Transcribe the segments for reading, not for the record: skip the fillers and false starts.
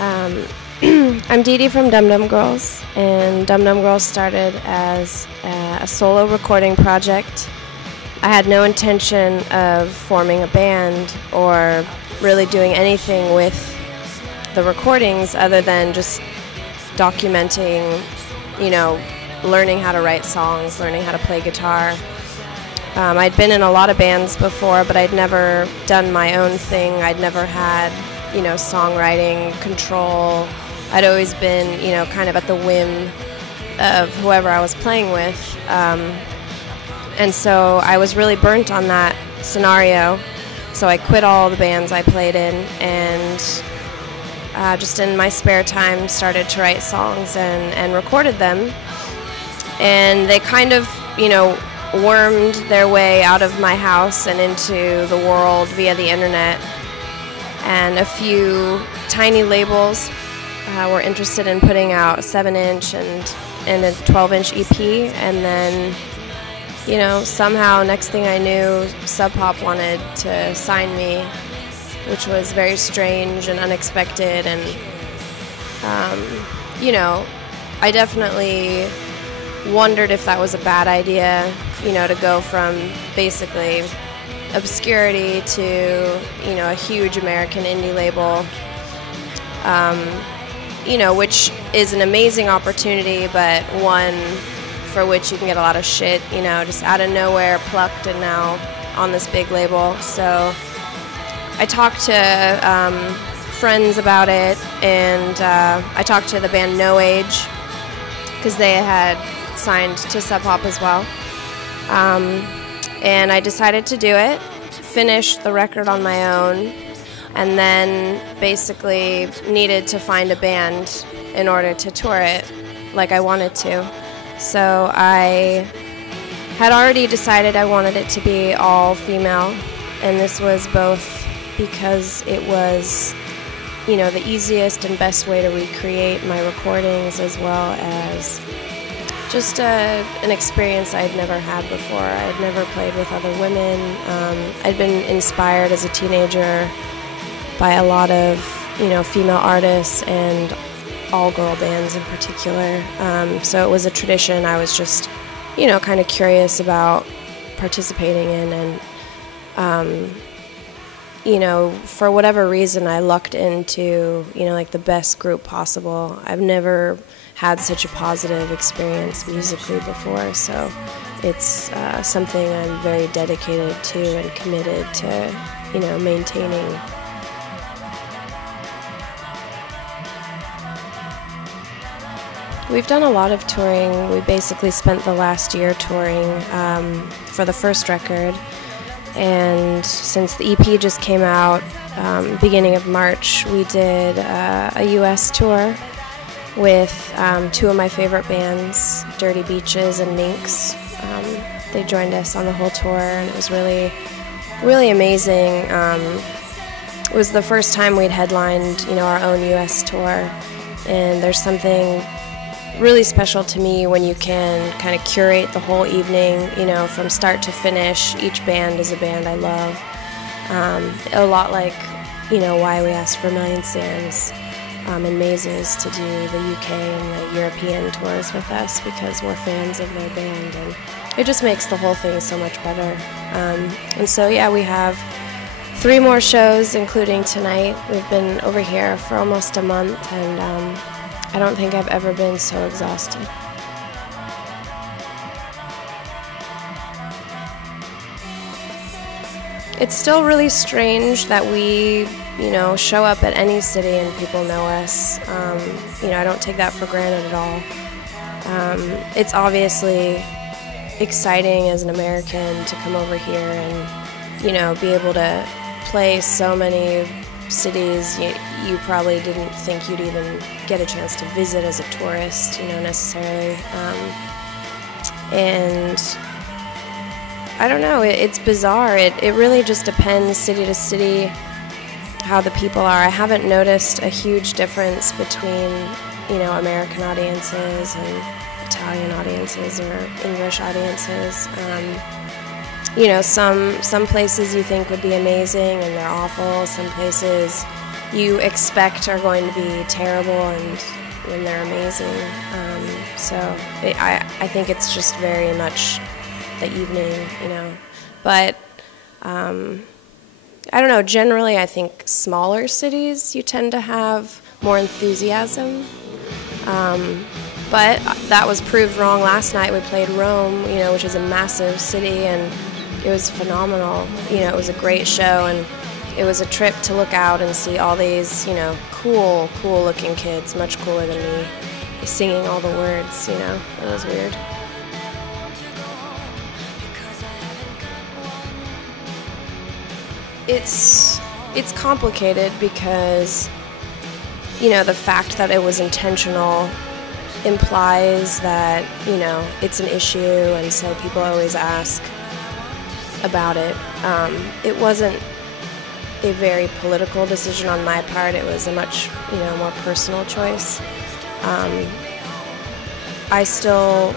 Um, I'm Dee Dee from Dum Dum Girls, and Dum Dum Girls started as a solo recording project. I had no intention of forming a band or really doing anything with the recordings other than just documenting, learning how to write songs, learning how to play guitar. I'd been in a lot of bands before, but I'd never done my own thing. I'd never had, songwriting control. I'd always been, kind of at the whim of whoever I was playing with. And so I was really burnt on that scenario. So I quit all the bands I played in and just in my spare time started to write songs and recorded them. And they kind of, wormed their way out of my house and into the world via the internet. And a few tiny labels were interested in putting out a 7-inch and a 12-inch EP. And then, somehow next thing I knew, Sub Pop wanted to sign me, which was very strange and unexpected. And, I definitely wondered if that was a bad idea, to go from basically obscurity to, a huge American indie label, which is an amazing opportunity, but one for which you can get a lot of shit, just out of nowhere, plucked, and now on this big label. So I talked to friends about it, and I talked to the band No Age, because they had signed to Sub Pop as well. And I decided to do it, finish the record on my own, and then basically needed to find a band in order to tour it like I wanted to. So I had already decided I wanted it to be all female, and this was both because it was, the easiest and best way to recreate my recordings, as well as just an experience I'd never had before. I'd never played with other women. I'd been inspired as a teenager by a lot of, female artists and all-girl bands in particular. So it was a tradition I was just, kind of curious about participating in. And, for whatever reason, I lucked into, like the best group possible. I've never had such a positive experience musically before, so it's something I'm very dedicated to and committed to, maintaining. We've done a lot of touring. We basically spent the last year touring for the first record, and since the EP just came out beginning of March, we did a US tour with two of my favorite bands, Dirty Beaches and Minx. They joined us on the whole tour, and it was really, really amazing. It was the first time we'd headlined, our own US tour, and there's something really special to me when you can kind of curate the whole evening, from start to finish. Each band is a band I love. A lot like, why we asked for Million Sands and Mazes to do the UK and the European tours with us, because we're fans of their band, and it just makes the whole thing so much better. And so, yeah, we have 3 more shows, including tonight. We've been over here for almost a month, and I don't think I've ever been so exhausted. It's still really strange that we, show up at any city and people know us. I don't take that for granted at all. It's obviously exciting as an American to come over here and, be able to play so many cities you probably didn't think you'd even get a chance to visit as a tourist, necessarily. And I don't know, it's bizarre. It really just depends city to city how the people are. I haven't noticed a huge difference between, American audiences and Italian audiences or English audiences. Some places you think would be amazing and they're awful. Some places you expect are going to be terrible and when they're amazing. I think it's just very much the evening, you know. But I don't know, generally I think smaller cities you tend to have more enthusiasm. But that was proved wrong last night. We played Rome, you know, which is a massive city, and it was phenomenal. You know, it was a great show, and it was a trip to look out and see all these, you know, cool looking kids, much cooler than me, singing all the words, you know. It was weird. It's complicated because, you know, the fact that it was intentional implies that, you know, it's an issue, and so people always ask about it. It wasn't a very political decision on my part. It was a much, you know, more personal choice. I still,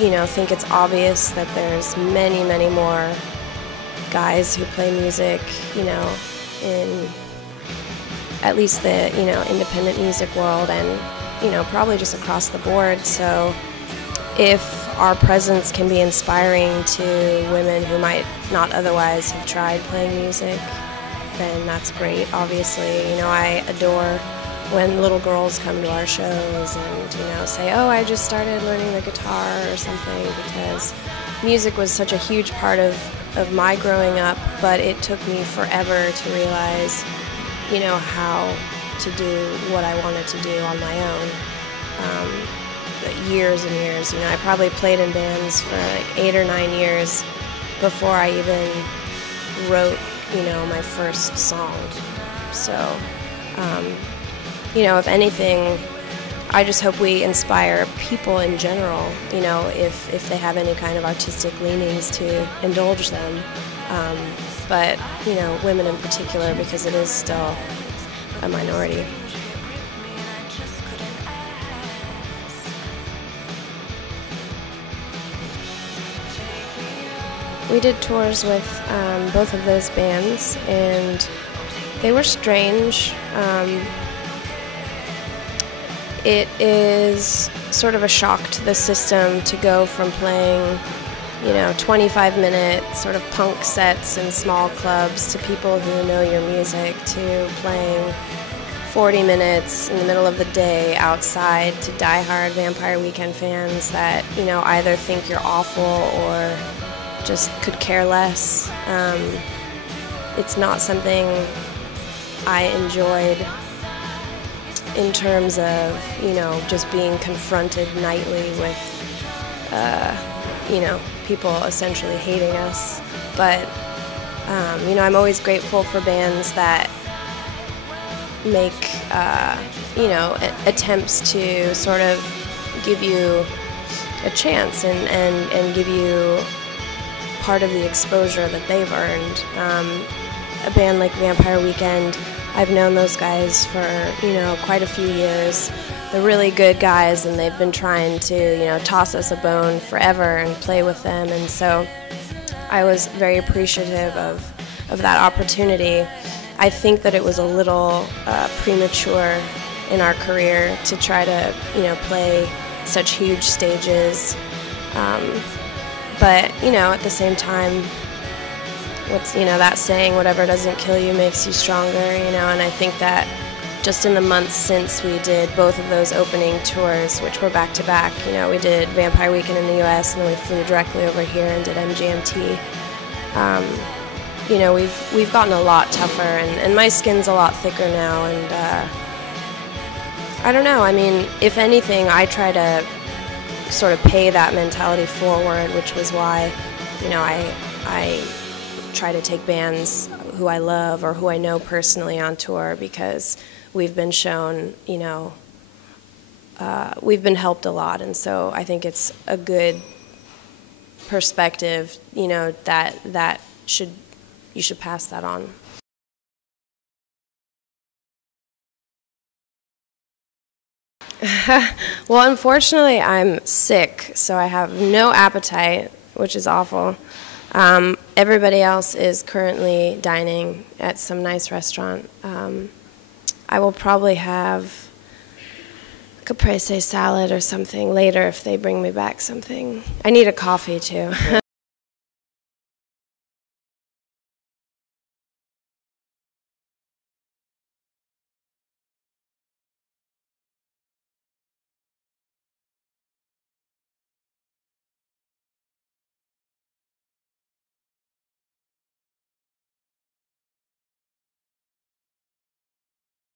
you know, think it's obvious that there's many more guys who play music, you know, in at least the, you know, independent music world, and, you know, probably just across the board. So if our presence can be inspiring to women who might not otherwise have tried playing music, then that's great, obviously. You know, I adore when little girls come to our shows and, you know, say, oh, I just started learning the guitar or something, because music was such a huge part of my growing up, but it took me forever to realize, you know, how to do what I wanted to do on my own. Years and years, you know, I probably played in bands for like 8 or 9 years before I even wrote, you know, my first song. So, you know, if anything, I just hope we inspire people in general, you know, if they have any kind of artistic leanings, to indulge them. But, you know, women in particular, because it is still a minority. We did tours with both of those bands, and they were strange. It is sort of a shock to the system to go from playing, you know, 25-minute sort of punk sets in small clubs to people who know your music, to playing 40 minutes in the middle of the day outside to diehard Vampire Weekend fans that, you know, either think you're awful or just could care less. It's not something I enjoyed in terms of, you know, just being confronted nightly with, you know, people essentially hating us. But, you know, I'm always grateful for bands that make, you know, attempts to sort of give you a chance and give you part of the exposure that they've earned. A band like Vampire Weekend, I've known those guys for, you know, quite a few years. They're really good guys, and they've been trying to, you know, toss us a bone forever and play with them, and so I was very appreciative of that opportunity. I think that it was a little premature in our career to try to, you know, play such huge stages. But, you know, at the same time, what's, you know, that saying, whatever doesn't kill you makes you stronger, you know, and I think that just in the months since we did both of those opening tours, which were back-to-back, you know, we did Vampire Weekend in the US, and then we flew directly over here and did MGMT. You know, we've gotten a lot tougher, and my skin's a lot thicker now, and I don't know, I mean, if anything, I try to sort of pay that mentality forward, which was why, you know, I try to take bands who I love or who I know personally on tour, because we've been shown, you know, we've been helped a lot, and so I think it's a good perspective, you know, that you should pass that on. Well, unfortunately, I'm sick, so I have no appetite, which is awful. Everybody else is currently dining at some nice restaurant. I will probably have caprese salad or something later if they bring me back something. I need a coffee too.